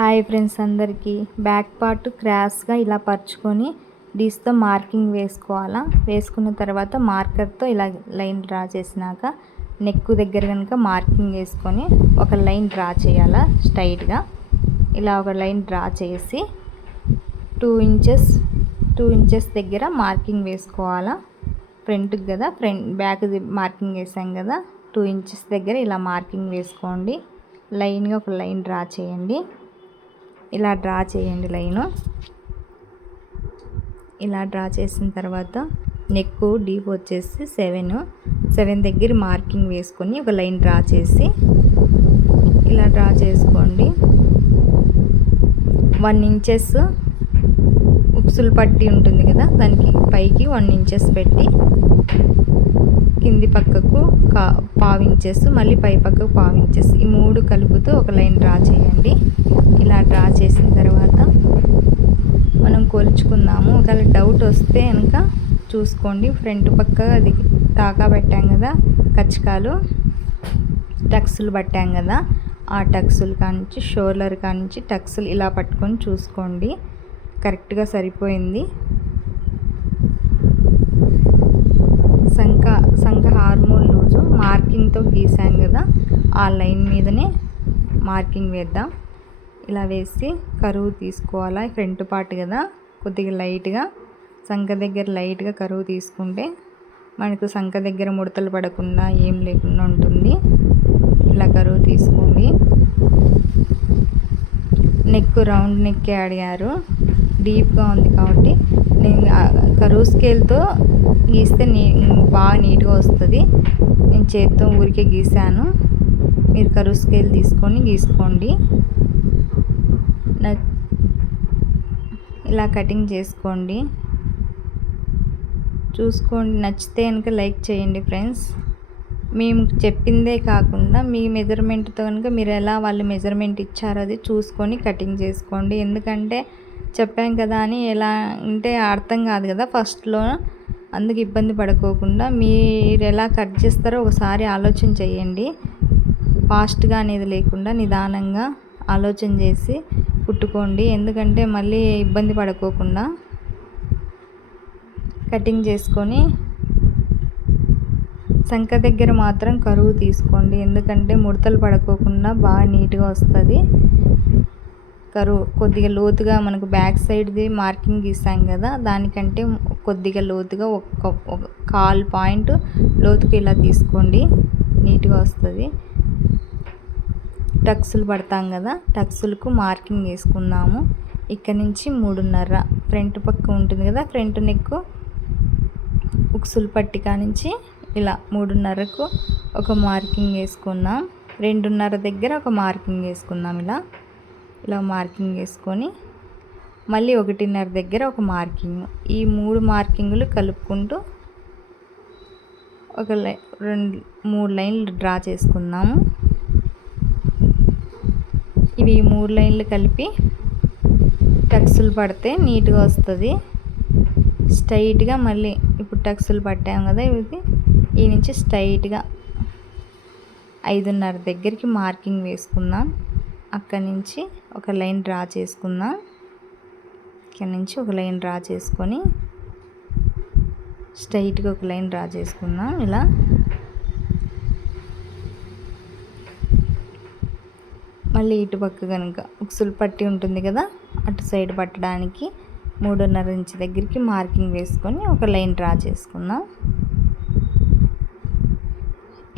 Hi friends అందరికీ. Back part క్రాస్గా ఇలా పరుచుకొని డీస్తో మార్కింగ్ వేసుకోవాలా? వేసుకున్న తర్వాత మార్కర్తో ఇలా లైన్ డ్రా చేసినాక నెక్ దగ్గర కనుక మార్కింగ్ వేసుకొని ఒక లైన్ డ్రా చేయాలా స్ట్రైట్గా? ఇలా ఒక లైన్ డ్రా చేసి టూ ఇంచెస్ టూ ఇంచెస్ దగ్గర మార్కింగ్ వేసుకోవాలా? ఫ్రంట్కి కదా ఫ్రంట్ బ్యాక్ మార్కింగ్ వేసాం కదా టూ ఇంచెస్ దగ్గర ఇలా మార్కింగ్ వేసుకోండి. లైన్గా ఒక లైన్ డ్రా చేయండి. ఇలా డ్రా చేయండి లైను. ఇలా డ్రా చేసిన తర్వాత నెక్ డీప్ వచ్చేసి సెవెన్. సెవెన్ దగ్గర మార్కింగ్ వేసుకొని ఒక లైన్ డ్రా చేసి ఇలా డ్రా చేసుకోండి. వన్ ఇంచెస్ ఉప్సులు పట్టి ఉంటుంది కదా దానికి పైకి వన్ ఇంచెస్ పెట్టి కింది పక్కకు కా పావించేసి మళ్ళీ పై పక్కకు పావించేసి ఈ మూడు కలుపుతూ ఒక లైన్ డ్రా చేయండి ఇలా డ్రా చేసిన తర్వాత మనం ఒకవేళ డౌట్ వస్తే కనుక చూసుకోండి. ఫ్రంట్ పక్క అది తాకా పెట్టాం కదా కచ్చకాలు టక్స్లు పట్టాం కదా ఆ టక్సులు కానించి షోలర్ కానించి టక్సులు ఇలా పట్టుకొని చూసుకోండి. కరెక్ట్గా సరిపోయింది. సంఖ సంఖ హార్మోన్ లూజు మార్కింగ్తో గీసాం కదా ఆ లైన్ మీదనే మార్కింగ్ వేద్దాం. ఇలా వేసి కరువు తీసుకోవాలా? ఫ్రంట్ పార్ట్ కదా. కొద్దిగా లైట్గా సంఖ దగ్గర లైట్గా కరువు తీసుకుంటే మనకు సంఖ దగ్గర ముడతలు పడకుండా ఏం లేకుండా ఉంటుంది. ఇలా కరువు తీసుకోండి. నెక్ రౌండ్ నెక్కే అడిగారు డీప్గా ఉంది కాబట్టి నేను కరువు స్కేల్తో గీస్తే నీ బాగా నీట్గా వస్తుంది. నేను చేత్తో ఊరికే గీసాను. మీరు కరువు స్కేల్ తీసుకొని గీసుకోండి. ఇలా కటింగ్ చేసుకోండి. చూసుకోండి. నచ్చితే కనుక లైక్ చేయండి ఫ్రెండ్స్. మేము చెప్పిందే కాకుండా మీ మెజర్మెంట్తో కనుక మీరు ఎలా వాళ్ళు మెజర్మెంట్ ఇచ్చారో అది చూసుకొని కటింగ్ చేసుకోండి. ఎందుకంటే చెప్పాం కదా అని ఎలా అంటే అర్థం కాదు కదా ఫస్ట్లో. అందుకు ఇబ్బంది పడుకోకుండా మీరు ఎలా కట్ చేస్తారో ఒకసారి ఆలోచన చేయండి. ఫాస్ట్గా అనేది లేకుండా నిదానంగా ఆలోచన చేసి కుట్టుకోండి. ఎందుకంటే మళ్ళీ ఇబ్బంది పడుకోకుండా కటింగ్ చేసుకొని సంఖ దగ్గర మాత్రం కరువు తీసుకోండి. ఎందుకంటే ముడతలు పడుకోకుండా బాగా నీట్గా వస్తుంది. కరువు కొద్దిగా లోతుగా మనకు బ్యాక్ సైడ్ది మార్కింగ్ గీసాం కదా దానికంటే కొద్దిగా లోతుగా ఒక ఒక కాల్ పాయింట్ లోతుకి ఇలా తీసుకోండి. నీట్గా వస్తుంది. టక్సులు పడతాం కదా టక్సులకు మార్కింగ్ వేసుకుందాము. ఇక్కడ నుంచి మూడున్నర. ఫ్రంట్ పక్క ఉంటుంది కదా ఫ్రంట్ నెక్ ఉక్సులు పట్టికా నుంచి ఇలా మూడున్నరకు ఒక మార్కింగ్ వేసుకుందాం రెండున్నర దగ్గర ఒక మార్కింగ్ వేసుకుందాం ఇలా. ఇలా మార్కింగ్ వేసుకొని మళ్ళీ ఒకటిన్నర దగ్గర ఒక మార్కింగ్. ఈ మూడు మార్కింగులు కలుపుకుంటూ ఒక లై రెండు మూడు లైన్లు డ్రా చేసుకుందాము. ఇవి మూడు లైన్లు కలిపి టక్సులు పడితే నీట్గా వస్తుంది. స్ట్రైట్గా మళ్ళీ ఇప్పుడు టక్సులు పట్టాము కదా ఇది ఈ నుంచి స్ట్రైట్గా ఐదున్నర దగ్గరికి మార్కింగ్ వేసుకుందాం. అక్కడి నుంచి ఒక లైన్ డ్రా చేసుకుందాం. ఇక్కడ నుంచి ఒక లైన్ డ్రా చేసుకొని స్ట్రైట్గా ఒక లైన్ డ్రా చేసుకుందాం. ఇలా మళ్ళీ ఇటు పక్క కనుక ఉక్సులు పట్టి ఉంటుంది కదా అటు సైడ్ పట్టడానికి మూడున్నర ఇంచ్ దగ్గరికి మార్కింగ్ వేసుకొని ఒక లైన్ డ్రా చేసుకుందాం.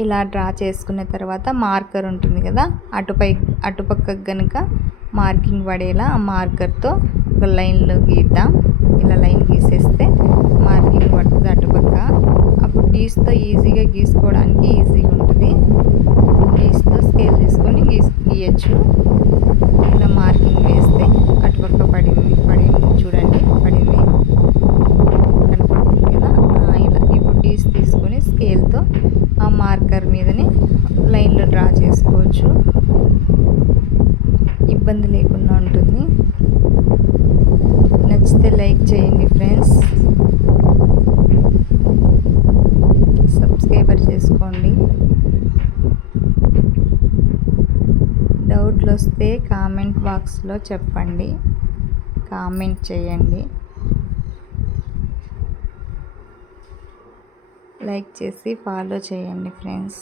ఇలా డ్రా చేసుకున్న తర్వాత మార్కర్ ఉంటుంది కదా అటుపై అటుపక్కకు కనుక మార్కింగ్ పడేలా ఆ మార్కర్తో ఒక లైన్లో గీద్దాం. ఇలా లైన్ గీసేస్తే మార్కింగ్ పడుతుంది అటుపక్క అప్పుడు గీస్తో ఈజీగా గీసుకోవడానికి ఈజీగా ఉంటుంది డీస్తో స్కేల్ తీసుకొని గీస్ గీయచ్చు. ఇలా మార్కింగ్ వేస్తే అటుపక్క పడింది పడింది చూడండి. పడింది. కనపడుతుంది కదా? ఇలా ఇప్పుడు డీస్ తీసుకొని స్కేల్తో ఆ మార్కర్ మీదనే లైన్లో డ్రా చేసుకోవచ్చు. ఇబ్బంది లేకుండా ఉంటుంది నచ్చితే లైక్ చేయండి ఫ్రెండ్స్ సబ్స్క్రైబర్ చేసుకోండి డౌట్ డౌట్లు వస్తే కామెంట్ బాక్స్లో చెప్పండి. కామెంట్ చేయండి. లైక్ చేసి ఫాలో చేయండి ఫ్రెండ్స్.